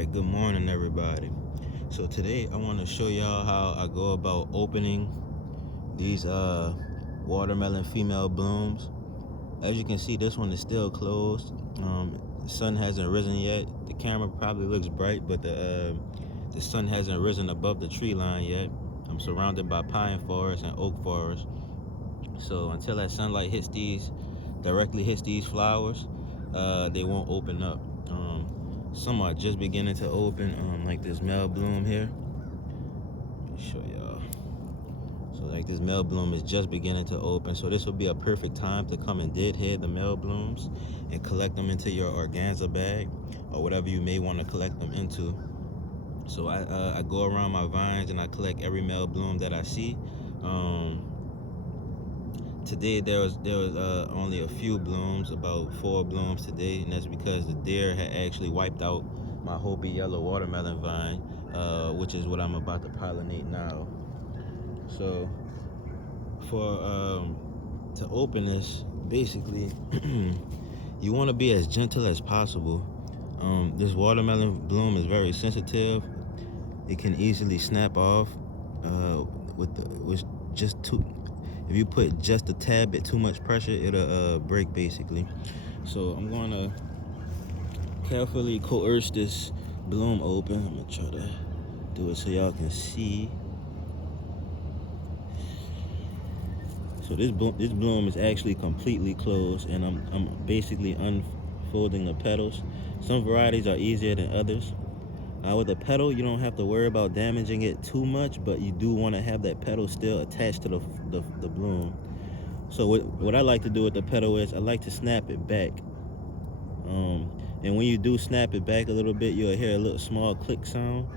Alright, good morning everybody. So today I want to show y'all how I go about opening these watermelon female blooms. As you can see, this one is still closed. The sun hasn't risen yet. The camera probably looks bright, but the sun hasn't risen above the tree line yet. I'm surrounded by pine forest and oak forest. So until that sunlight directly hits these flowers, they won't open up. Some are just beginning to open, like this male bloom here. Let me show y'all. So like this male bloom is just beginning to open. So this will be a perfect time to come and deadhead the male blooms and collect them into your organza bag or whatever you may want to collect them into. So I go around my vines and I collect every male bloom that I see. Today there was only a few blooms, about 4 blooms today, and that's because the deer had actually wiped out my Hopi yellow watermelon vine, which is what I'm about to pollinate now. So to open this, basically you want to be as gentle as possible. This watermelon bloom is very sensitive. It can easily snap off if you put just a tad bit too much pressure, it'll break basically. So I'm going to carefully coerce this bloom open. I'm gonna try to do it so y'all can see. So this bloom is actually completely closed, and I'm basically unfolding the petals. Some varieties are easier than others. With a petal, you don't have to worry about damaging it too much, but you do want to have that petal still attached to the bloom. So what I like to do with the petal is I like to snap it back. And when you do snap it back a little bit, you'll hear a little small click sound.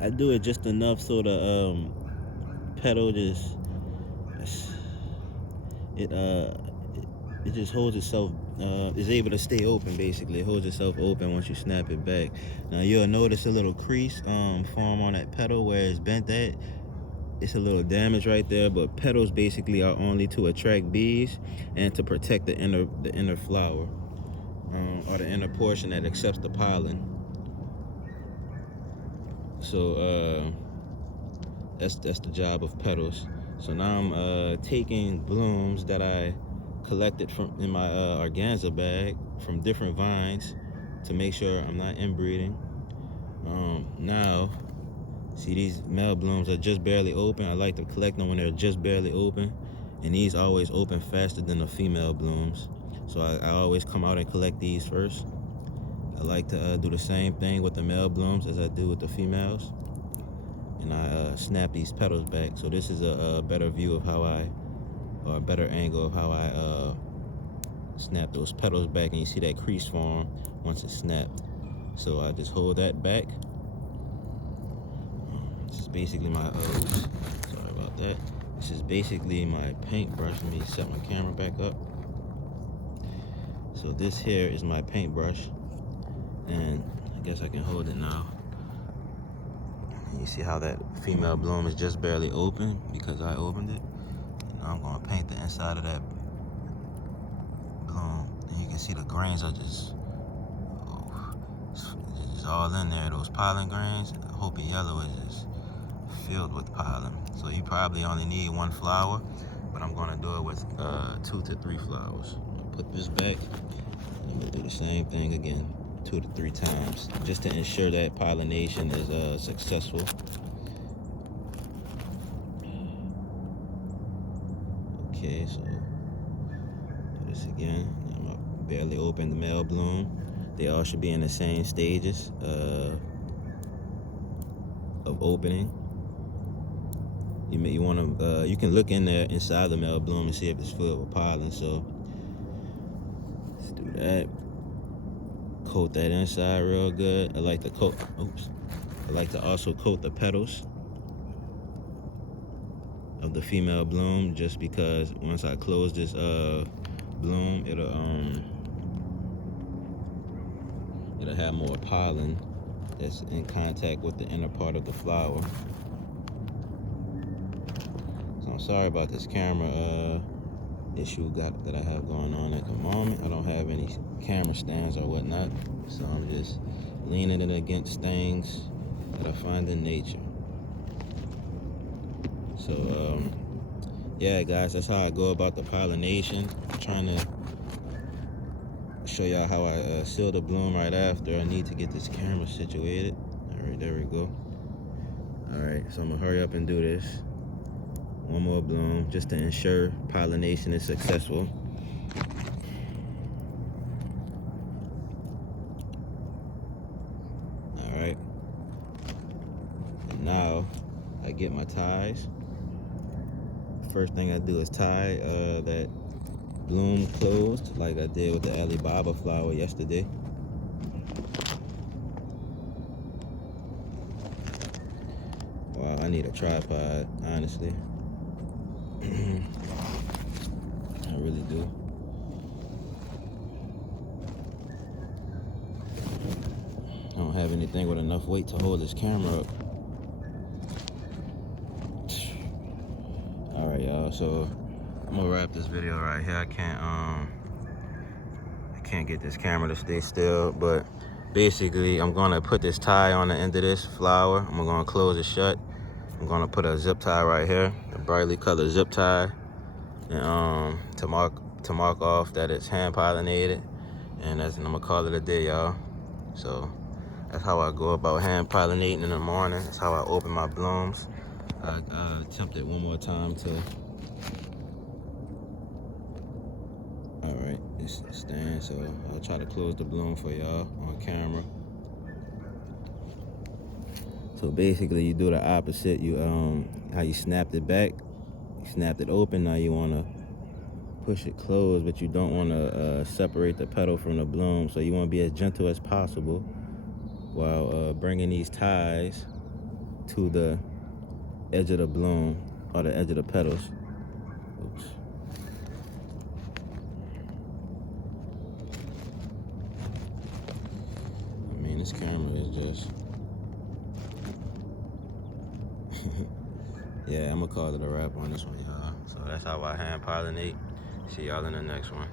I do it just enough so the petal it just holds itself, is able to stay open basically. It holds itself open once you snap it back. Now you'll notice a little crease form on that petal where it's bent at. It's a little damage right there, but petals basically are only to attract bees and to protect the inner flower, or the inner portion that accepts the pollen. So that's the job of petals. So now I'm taking blooms that I collected in my organza bag from different vines to make sure I'm not inbreeding. Now, see, these male blooms are just barely open. I like to collect them when they're just barely open, and these always open faster than the female blooms. So I always come out and collect these first. I like to do the same thing with the male blooms as I do with the females, and I snap these petals back. So this is a better view of or a better angle of how I snap those petals back, and you see that crease form once it's snapped. So I just hold that back. This is basically my sorry about that. This is basically my paintbrush. Let me set my camera back up. So this here is my paintbrush, and I guess I can hold it now. You see how that female bloom is just barely open because I opened it. Now I'm going to paint the inside of that bloom, and you can see the grains are just all in there. Those pollen grains. The Hopi yellow is just filled with pollen. So you probably only need 1 flower, but I'm going to do it with 2 to 3 flowers. I'll put this back, and we'll do the same thing again 2 to 3 times just to ensure that pollination is successful. Okay, so do this again. I'm gonna barely open the male bloom. They all should be in the same stages of opening. You can look in there inside the male bloom and see if it's filled with pollen. So let's do that. Coat that inside real good. I like to also coat the petals of the female bloom, just because once I close this bloom, it'll have more pollen that's in contact with the inner part of the flower. So I'm sorry about this camera issue that I have going on at the moment. I don't have any camera stands or whatnot, so I'm just leaning it against things that I find in nature. So, yeah, guys, that's how I go about the pollination. I'm trying to show y'all how I seal the bloom right after. I need to get this camera situated. All right, there we go. All right, so I'm gonna hurry up and do this. One more bloom just to ensure pollination is successful. All right, and now I get my ties. First thing I do is tie that bloom closed like I did with the Alibaba flower yesterday. Wow, I need a tripod, honestly. I really do. I don't have anything with enough weight to hold this camera up. All right, y'all, so I'm gonna wrap this video right here. I can't get this camera to stay still, but basically I'm gonna put this tie on the end of this flower. I'm gonna close it shut. I'm gonna put a zip tie right here, a brightly colored zip tie, and to mark off that it's hand pollinated, and I'm gonna call it a day, y'all. So that's how I go about hand pollinating in the morning. That's how I open my blooms. I attempted one more time to. All right, it's staying, so I'll try to close the bloom for y'all on camera. So basically, you do the opposite. You how you snapped it back, you snapped it open. Now you want to push it closed, but you don't want to separate the petal from the bloom. So you want to be as gentle as possible while bringing these ties to the edge of the bloom or the edge of the petals. Oops. I mean, this camera is just. Yeah, I'm gonna call it a wrap on this one, y'all. So that's how I hand pollinate. See y'all in the next one.